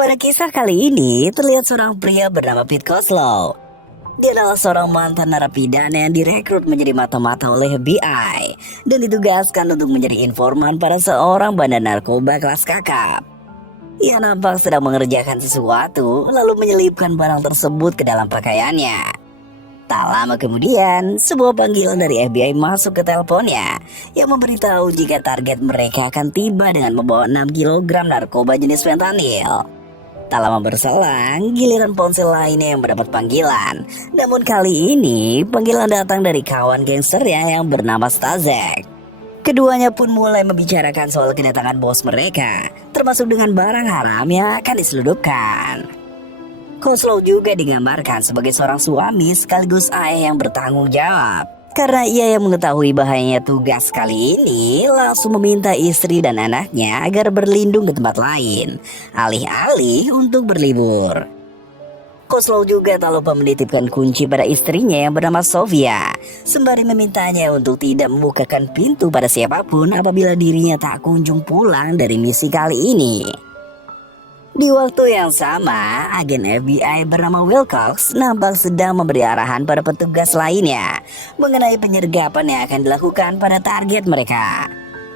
Pada kisah kali ini, terlihat seorang pria bernama Pete Kozlow. Dia adalah seorang mantan narapidana yang direkrut menjadi mata-mata oleh FBI dan ditugaskan untuk menjadi informan pada seorang bandar narkoba kelas kakap. Ia nampak sedang mengerjakan sesuatu, lalu menyelipkan barang tersebut ke dalam pakaiannya. Tak lama kemudian, sebuah panggilan dari FBI masuk ke teleponnya yang memberitahu jika target mereka akan tiba dengan membawa 6 kg narkoba jenis fentanyl. Tak lama berselang, giliran ponsel lainnya yang mendapat panggilan. Namun kali ini, panggilan datang dari kawan gangsternya yang bernama Stazek. Keduanya pun mulai membicarakan soal kedatangan bos mereka, termasuk dengan barang haram yang akan diselundupkan. Kozlow juga digambarkan sebagai seorang suami sekaligus ayah yang bertanggung jawab. Karena ia yang mengetahui bahayanya tugas kali ini, langsung meminta istri dan anaknya agar berlindung ke tempat lain, alih-alih untuk berlibur. Kozlow juga tak lupa menitipkan kunci pada istrinya yang bernama Sofia, sembari memintanya untuk tidak membukakan pintu pada siapapun apabila dirinya tak kunjung pulang dari misi kali ini. Di waktu yang sama, agen FBI bernama Wilcox nampak sedang memberi arahan pada petugas lainnya mengenai penyergapan yang akan dilakukan pada target mereka.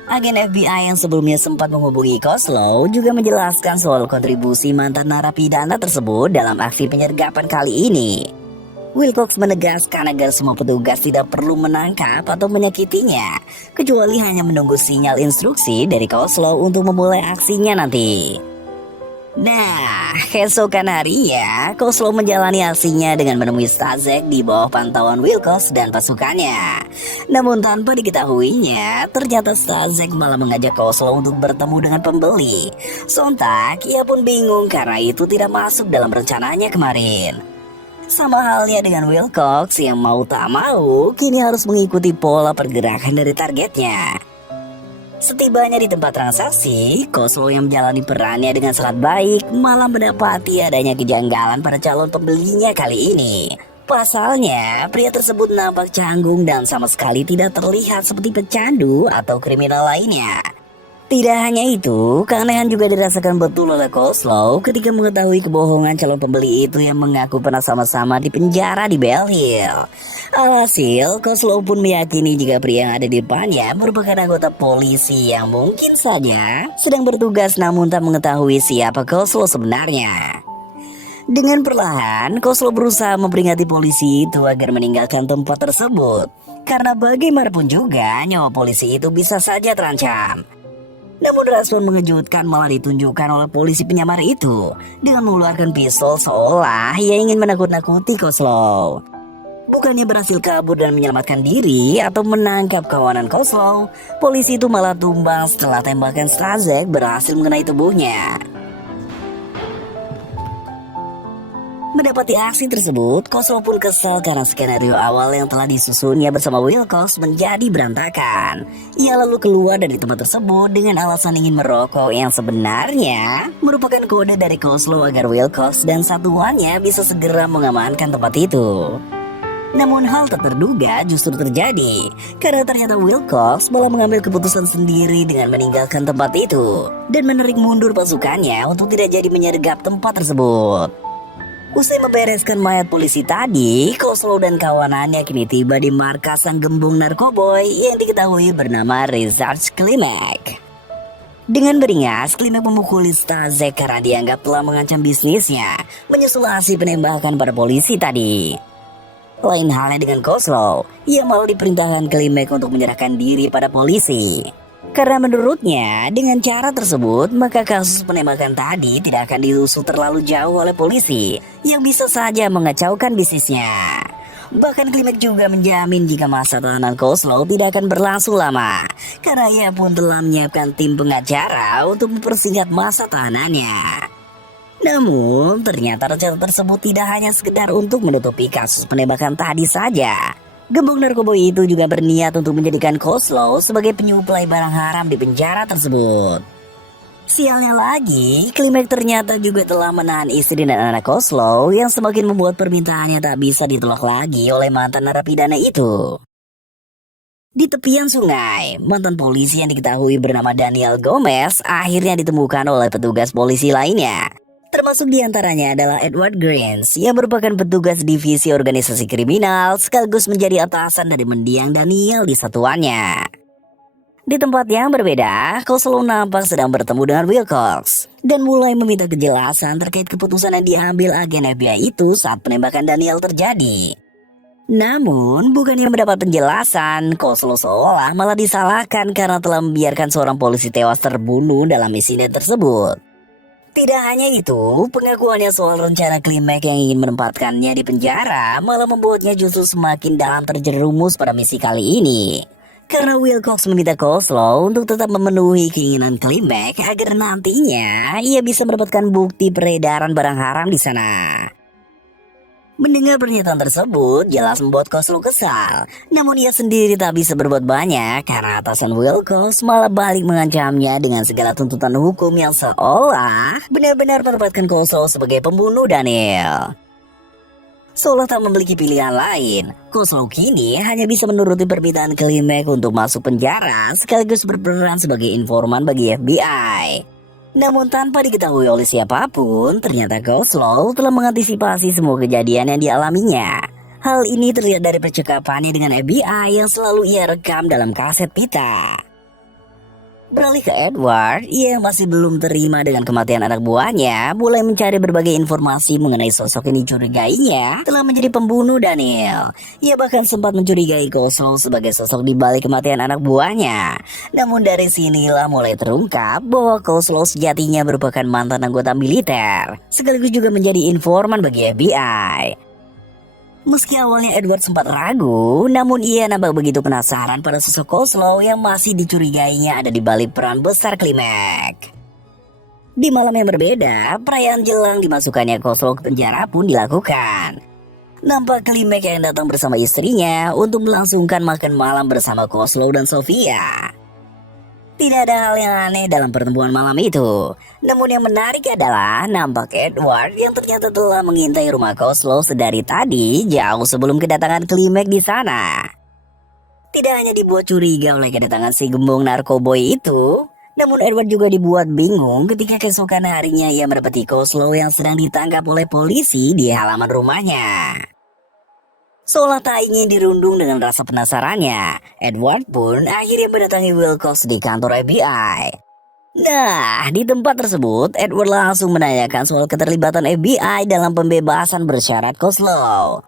Agen FBI yang sebelumnya sempat menghubungi Kozlow juga menjelaskan soal kontribusi mantan narapidana tersebut dalam aksi penyergapan kali ini. Wilcox menegaskan agar semua petugas tidak perlu menangkap atau menyakitinya, kecuali hanya menunggu sinyal instruksi dari Kozlow untuk memulai aksinya nanti. Nah, keesokan harinya, Kozlow menjalani aksinya dengan menemui Stazek di bawah pantauan Wilcox dan pasukannya. Namun tanpa diketahuinya, ternyata Stazek malah mengajak Kozlow untuk bertemu dengan pembeli. Sontak, ia pun bingung karena itu tidak masuk dalam rencananya kemarin. Sama halnya dengan Wilcox yang mau tak mau, kini harus mengikuti pola pergerakan dari targetnya. Setibanya di tempat transaksi, Kozlow yang menjalani perannya dengan sangat baik malah mendapati adanya kejanggalan pada calon pembelinya kali ini. Pasalnya, pria tersebut nampak canggung dan sama sekali tidak terlihat seperti pecandu atau kriminal lainnya. Tidak hanya itu, keanehan juga dirasakan betul oleh Kozlow ketika mengetahui kebohongan calon pembeli itu yang mengaku pernah sama-sama di penjara di Bell Hill. Alhasil, Kozlow pun meyakini jika pria yang ada di depannya merupakan anggota polisi yang mungkin saja sedang bertugas namun tak mengetahui siapa Kozlow sebenarnya. Dengan perlahan, Kozlow berusaha memperingati polisi itu agar meninggalkan tempat tersebut. Karena bagaimanapun juga, nyawa polisi itu bisa saja terancam. Namun respon mengejutkan malah ditunjukkan oleh polisi penyamar itu dengan mengeluarkan pistol seolah ia ingin menakut-nakuti Kozlow. Bukannya berhasil kabur dan menyelamatkan diri atau menangkap kawanan Kozlow, polisi itu malah tumbang setelah tembakan Stazek berhasil mengenai tubuhnya. Mendapati aksi tersebut, Kozlow pun kesal karena skenario awal yang telah disusunnya bersama Wilcox menjadi berantakan. Ia lalu keluar dari tempat tersebut dengan alasan ingin merokok yang sebenarnya merupakan kode dari Kozlow agar Wilcox dan satuannya bisa segera mengamankan tempat itu. Namun hal tak terduga justru terjadi karena ternyata Wilcox malah mengambil keputusan sendiri dengan meninggalkan tempat itu dan menarik mundur pasukannya untuk tidak jadi menyergap tempat tersebut. Usai membereskan mayat polisi tadi, Kozlow dan kawanannya kini tiba di markas sang gembong narkoboy yang diketahui bernama Richard Klimek. Dengan beringas, Klimek memukuli Stazek karena dianggap telah mengancam bisnisnya, menyusul aksi penembakan pada polisi tadi. Lain halnya dengan Kozlow, ia malah diperintahkan Klimek untuk menyerahkan diri pada polisi. Karena menurutnya, dengan cara tersebut, maka kasus penembakan tadi tidak akan diusut terlalu jauh oleh polisi, yang bisa saja mengacaukan bisnisnya. Bahkan Klimek juga menjamin jika masa tahanan Kozlow tidak akan berlangsung lama, karena ia pun telah menyiapkan tim pengacara untuk mempersingkat masa tahanannya. Namun, ternyata rencana tersebut tidak hanya sekedar untuk menutupi kasus penembakan tadi saja. Gembong narkoboy itu juga berniat untuk menjadikan Kozlow sebagai penyuplai barang haram di penjara tersebut. Sialnya lagi, Klimek ternyata juga telah menahan istri dan anak Kozlow yang semakin membuat permintaannya tak bisa ditolak lagi oleh mantan narapidana itu. Di tepian sungai, mantan polisi yang diketahui bernama Daniel Gomez akhirnya ditemukan oleh petugas polisi lainnya. Termasuk diantaranya adalah Edward Greens yang merupakan petugas divisi organisasi kriminal sekaligus menjadi atasan dari mendiang Daniel di satuannya. Di tempat yang berbeda, Kozlow nampak sedang bertemu dengan Wilcox dan mulai meminta kejelasan terkait keputusan yang diambil agen FBI itu saat penembakan Daniel terjadi. Namun, bukannya mendapat penjelasan, Kozlow seolah malah disalahkan karena telah membiarkan seorang polisi tewas terbunuh dalam insiden tersebut. Tidak hanya itu, pengakuannya soal rencana Klimek yang ingin menempatkannya di penjara malah membuatnya justru semakin dalam terjerumus pada misi kali ini. Karena Wilcox meminta Kozlow untuk tetap memenuhi keinginan Klimek agar nantinya ia bisa mendapatkan bukti peredaran barang haram di sana. Mendengar pernyataan tersebut jelas membuat Kozlow kesal. Namun ia sendiri tak bisa berbuat banyak karena atasan Wilcox malah balik mengancamnya dengan segala tuntutan hukum yang seolah benar-benar menempatkan Kozlow sebagai pembunuh Daniel. Seolah tak memiliki pilihan lain, Kozlow kini hanya bisa menuruti permintaan Klimek untuk masuk penjara sekaligus berperan sebagai informan bagi FBI. Namun tanpa diketahui oleh siapapun, ternyata Kozlow telah mengantisipasi semua kejadian yang dialaminya. Hal ini terlihat dari percakapannya dengan FBI yang selalu ia rekam dalam kaset pita. Beralih ke Edward, ia yang masih belum terima dengan kematian anak buahnya, mulai mencari berbagai informasi mengenai sosok yang dicurigainya telah menjadi pembunuh Daniel. Ia bahkan sempat mencurigai Kozlow sebagai sosok di balik kematian anak buahnya. Namun dari sinilah mulai terungkap bahwa Kozlow sejatinya merupakan mantan anggota militer, sekaligus juga menjadi informan bagi FBI. Meski awalnya Edward sempat ragu, namun ia nampak begitu penasaran pada sosok Kozlow yang masih dicurigainya ada di balik peran besar Klimek. Di malam yang berbeda, perayaan jelang dimasukkannya Kozlow ke penjara pun dilakukan. Nampak Klimek yang datang bersama istrinya untuk melangsungkan makan malam bersama Kozlow dan Sofia. Tidak ada hal yang aneh dalam pertemuan malam itu. Namun yang menarik adalah nampak Edward yang ternyata telah mengintai rumah Kozlow sedari tadi jauh sebelum kedatangan Klimek di sana. Tidak hanya dibuat curiga oleh kedatangan si gembong narkoboy itu, namun Edward juga dibuat bingung ketika keesokan harinya ia mendapati Kozlow yang sedang ditangkap oleh polisi di halaman rumahnya. Seolah tak ingin dirundung dengan rasa penasarannya, Edward pun akhirnya mendatangi Wilcox di kantor FBI. Nah, di tempat tersebut, Edward langsung menanyakan soal keterlibatan FBI dalam pembebasan bersyarat Kozlow.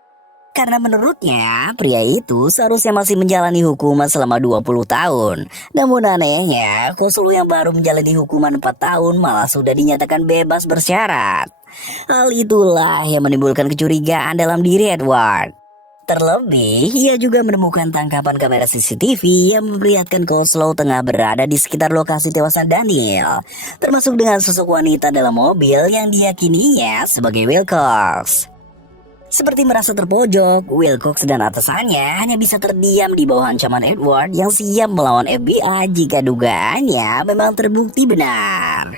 Karena menurutnya, pria itu seharusnya masih menjalani hukuman selama 20 tahun. Namun anehnya, Kozlow yang baru menjalani hukuman 4 tahun malah sudah dinyatakan bebas bersyarat. Hal itulah yang menimbulkan kecurigaan dalam diri Edward. Terlebih, ia juga menemukan tangkapan kamera CCTV yang memperlihatkan Kozlow tengah berada di sekitar lokasi tewasnya Daniel, termasuk dengan sosok wanita dalam mobil yang diyakininya sebagai Wilcox. Seperti merasa terpojok, Wilcox dan atasannya hanya bisa terdiam di bawah ancaman Edward yang siap melawan FBI jika dugaannya memang terbukti benar.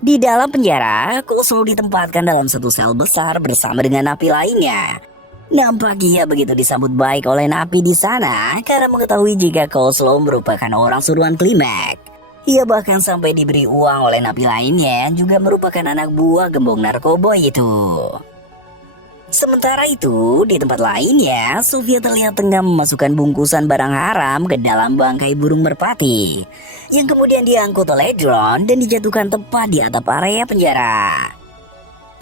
Di dalam penjara, Kozlow ditempatkan dalam satu sel besar bersama dengan napi lainnya. Nampak ia begitu disambut baik oleh napi di sana karena mengetahui jika Kozlow merupakan orang suruhan Klimek. Ia bahkan sampai diberi uang oleh napi lainnya yang juga merupakan anak buah gembong narkoboy itu. Sementara itu, di tempat lainnya, Sofia terlihat tengah memasukkan bungkusan barang haram ke dalam bangkai burung merpati, yang kemudian diangkut oleh drone dan dijatuhkan tepat di atap area penjara.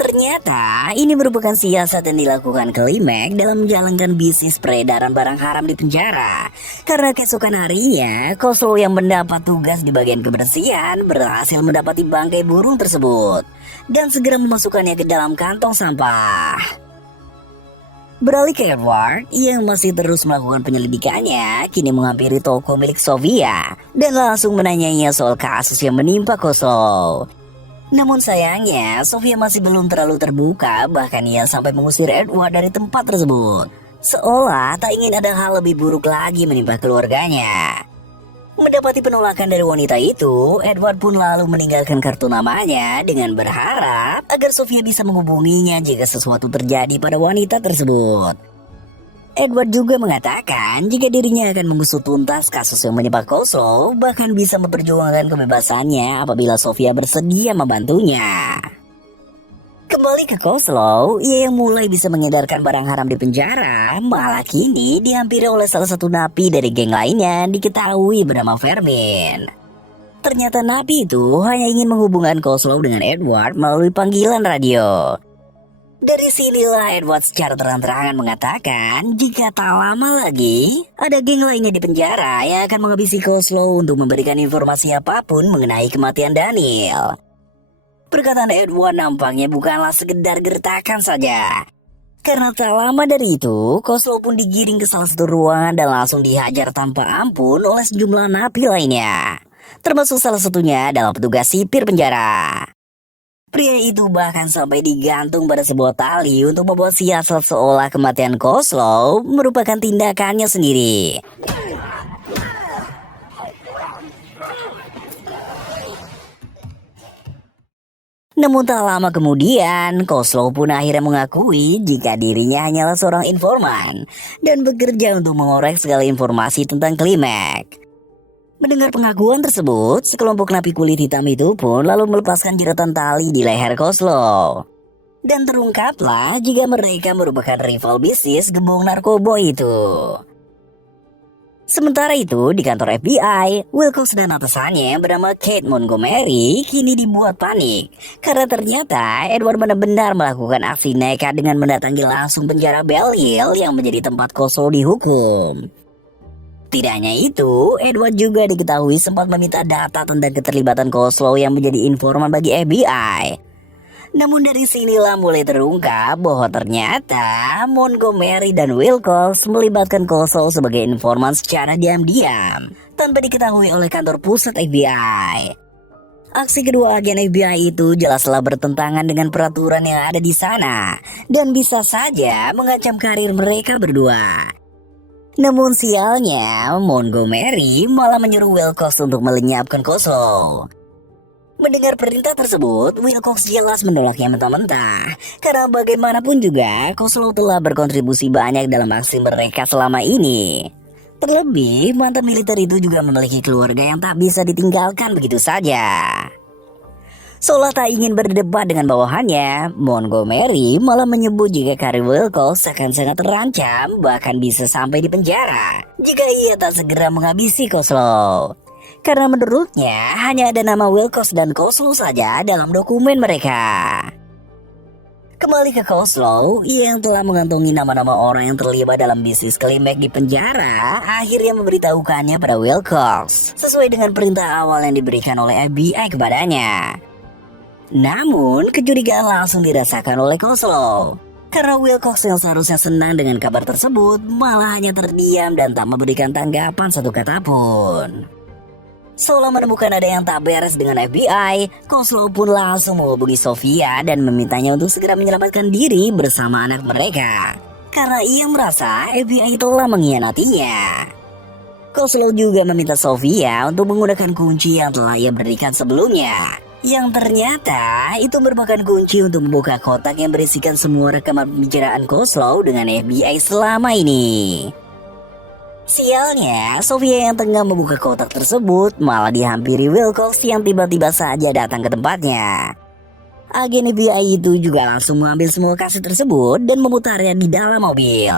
Ternyata ini merupakan siasat yang dilakukan Klimek dalam menjalankan bisnis peredaran barang haram di penjara. Karena keesokan harinya, Kozlow yang mendapat tugas di bagian kebersihan berhasil mendapati bangkai burung tersebut dan segera memasukkannya ke dalam kantong sampah. Beralih ke Edward, yang masih terus melakukan penyelidikannya, kini menghampiri toko milik Sofia dan langsung menanyainya soal kasus yang menimpa Kozlow. Namun sayangnya, Sofia masih belum terlalu terbuka, bahkan ia sampai mengusir Edward dari tempat tersebut. Seolah tak ingin ada hal lebih buruk lagi menimpa keluarganya. Mendapati penolakan dari wanita itu, Edward pun lalu meninggalkan kartu namanya dengan berharap agar Sofia bisa menghubunginya jika sesuatu terjadi pada wanita tersebut. Edward juga mengatakan jika dirinya akan mengusut tuntas kasus yang menimpa Kozlow, bahkan bisa memperjuangkan kebebasannya apabila Sofia bersedia membantunya. Kembali ke Koslow, ia yang mulai bisa mengedarkan barang haram di penjara, malah kini dihampiri oleh salah satu napi dari geng lainnya diketahui bernama Fermin. Ternyata napi itu hanya ingin menghubungkan Koslow dengan Edward melalui panggilan radio. Dari sinilah Edward secara terang-terangan mengatakan jika tak lama lagi ada geng lainnya di penjara yang akan menghabisi Koslow untuk memberikan informasi apapun mengenai kematian Daniel. Perkataan Edward nampaknya bukanlah sekedar gertakan saja. Karena tak lama dari itu, Koslow pun digiring ke salah satu ruangan dan langsung dihajar tanpa ampun oleh sejumlah napi lainnya. Termasuk salah satunya adalah petugas sipir penjara. Pria itu bahkan sampai digantung pada sebuah tali untuk membuat siasat seolah kematian Koslow merupakan tindakannya sendiri. Namun tak lama kemudian, Koslow pun akhirnya mengakui jika dirinya hanyalah seorang informan dan bekerja untuk mengorek segala informasi tentang Klimek. Mendengar pengakuan tersebut, sekelompok napi kulit hitam itu pun lalu melepaskan jeratan tali di leher Koslow. Dan terungkaplah jika mereka merupakan rival bisnis gembong narkoba itu. Sementara itu, di kantor FBI, Wilcox dan atasannya yang bernama Kate Montgomery kini dibuat panik. Karena ternyata Edward benar-benar melakukan aksi nekat dengan mendatangi langsung penjara Bell Hill yang menjadi tempat Koslow dihukum. Tidak hanya itu, Edward juga diketahui sempat meminta data tentang keterlibatan Koslow yang menjadi informan bagi FBI. Namun dari sinilah mulai terungkap bahwa ternyata Montgomery dan Wilcox melibatkan Koslow sebagai informan secara diam-diam tanpa diketahui oleh kantor pusat FBI. Aksi kedua agen FBI itu jelaslah bertentangan dengan peraturan yang ada di sana dan bisa saja mengancam karir mereka berdua. Namun sialnya, Montgomery malah menyuruh Wilcox untuk melenyapkan Koslow. Mendengar perintah tersebut, Wilcox jelas menolaknya mentah-mentah. Karena bagaimanapun juga, Koslow telah berkontribusi banyak dalam aksi mereka selama ini. Terlebih, mantan militer itu juga memiliki keluarga yang tak bisa ditinggalkan begitu saja. Seolah tak ingin berdebat dengan bawahannya, Montgomery malah menyebut jika karir Wilcox akan sangat terancam, bahkan bisa sampai di penjara jika ia tak segera menghabisi Koslow. Karena menurutnya hanya ada nama Wilcox dan Koslow saja dalam dokumen mereka. Kembali ke Koslow, ia yang telah mengantongi nama-nama orang yang terlibat dalam bisnis Klimek di penjara akhirnya memberitahukannya pada Wilcox sesuai dengan perintah awal yang diberikan oleh FBI kepadanya. Namun kecurigaan langsung dirasakan oleh Koslow. Karena Wilcox yang seharusnya senang dengan kabar tersebut malah hanya terdiam dan tak memberikan tanggapan satu kata pun. Seolah menemukan ada yang tak beres dengan FBI, Koslow pun langsung menghubungi Sofia dan memintanya untuk segera menyelamatkan diri bersama anak mereka. Karena ia merasa FBI telah mengkhianatinya. Koslow juga meminta Sofia untuk menggunakan kunci yang telah ia berikan sebelumnya. Yang ternyata itu merupakan kunci untuk membuka kotak yang berisikan semua rekaman pembicaraan Koslow dengan FBI selama ini. Sialnya, Sofia yang tengah membuka kotak tersebut malah dihampiri Wilcox yang tiba-tiba saja datang ke tempatnya. Agen FBI itu juga langsung mengambil semua kaset tersebut dan memutarnya di dalam mobil.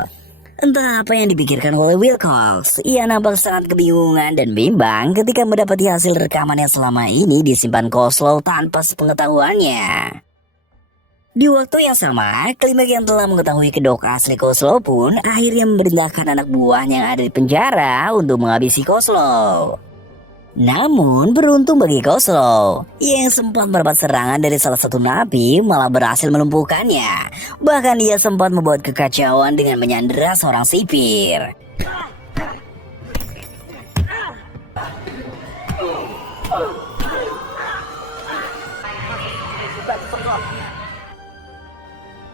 Entah apa yang dipikirkan oleh Wilcox, ia nampak sangat kebingungan dan bimbang ketika mendapati hasil rekaman yang selama ini disimpan Koslow tanpa sepengetahuannya. Di waktu yang sama, Klimek yang telah mengetahui kedok asli Koslow pun akhirnya memerintahkan anak buahnya yang ada di penjara untuk menghabisi Koslow. Namun beruntung bagi Koslow, ia yang sempat mendapat serangan dari salah satu napi malah berhasil melumpuhkannya. Bahkan ia sempat membuat kekacauan dengan menyandera seorang sipir.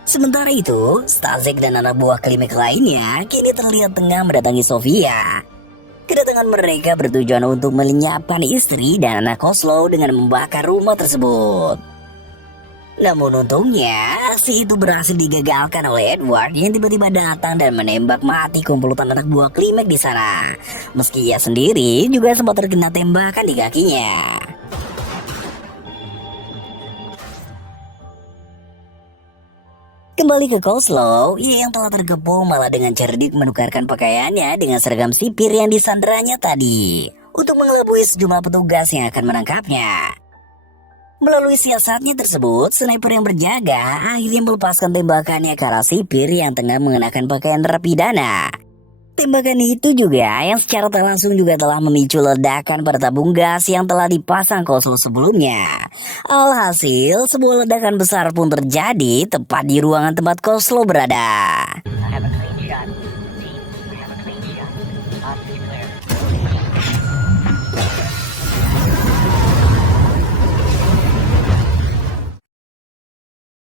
Sementara itu, Stasek dan anak buah Klimek lainnya kini terlihat tengah mendatangi Sofia. Kedatangan mereka bertujuan untuk melenyapkan istri dan anak Koslow dengan membakar rumah tersebut. Namun untungnya, aksi itu berhasil digagalkan oleh Edward yang tiba-tiba datang dan menembak mati komplotan anak buah Klimek di sana. Meski ia sendiri juga sempat terkena tembakan di kakinya. Kembali ke Kozlov, ia yang telah terkepung malah dengan cerdik menukarkan pakaiannya dengan seragam sipir yang disandaranya tadi untuk mengelabui sejumlah petugas yang akan menangkapnya. Melalui siasatnya tersebut, sniper yang berjaga akhirnya melepaskan tembakannya ke arah sipir yang tengah mengenakan pakaian narapidana. Tembakan itu juga yang secara tak langsung juga telah memicu ledakan pada tabung gas yang telah dipasang Kozlov sebelumnya. Alhasil, sebuah ledakan besar pun terjadi tepat di ruangan tempat Kozlov berada.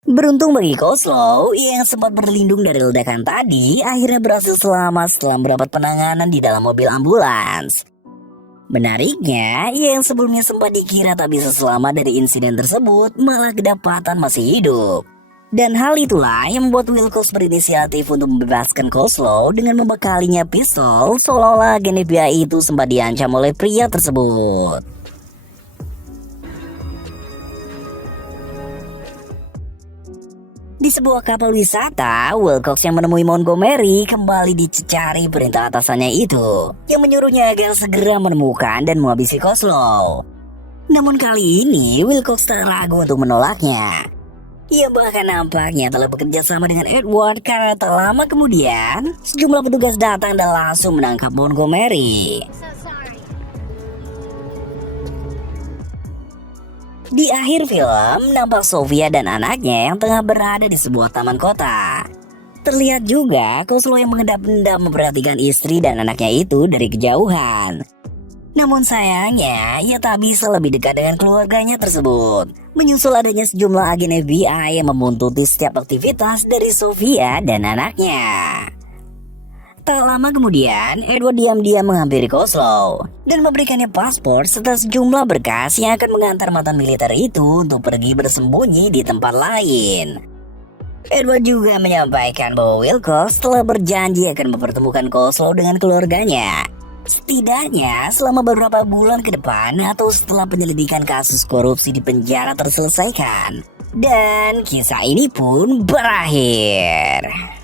Beruntung bagi Kozlov, ia yang sempat berlindung dari ledakan tadi akhirnya berhasil selamat setelah mendapat penanganan di dalam mobil ambulans. Menariknya, ia yang sebelumnya sempat dikira tak bisa selamat dari insiden tersebut malah kedapatan masih hidup. Dan hal itulah yang membuat Wilcox berinisiatif untuk membebaskan Kozlov dengan membekalinya pistol seolah-olah agen FBI itu sempat diancam oleh pria tersebut. Di sebuah kapal wisata, Wilcox yang menemui Montgomery kembali dicari perintah atasannya itu, yang menyuruhnya agar segera menemukan dan menghabisi Kozlov. Namun kali ini, Wilcox tak ragu untuk menolaknya. Ia bahkan nampaknya telah bekerja sama dengan Edward karena tak lama kemudian, sejumlah petugas datang dan langsung menangkap Montgomery. Di akhir film, nampak Sofia dan anaknya yang tengah berada di sebuah taman kota. Terlihat juga Kozlov yang mengendap-endap memperhatikan istri dan anaknya itu dari kejauhan. Namun sayangnya, ia tak bisa lebih dekat dengan keluarganya tersebut. Menyusul adanya sejumlah agen FBI yang membuntuti setiap aktivitas dari Sofia dan anaknya. Tak lama kemudian, Edward diam-diam menghampiri Kozlov dan memberikannya paspor serta sejumlah berkas yang akan mengantar mantan militer itu untuk pergi bersembunyi di tempat lain. Edward juga menyampaikan bahwa Wilcox telah berjanji akan mempertemukan Kozlov dengan keluarganya. Setidaknya selama beberapa bulan ke depan atau setelah penyelidikan kasus korupsi di penjara terselesaikan. Dan kisah ini pun berakhir.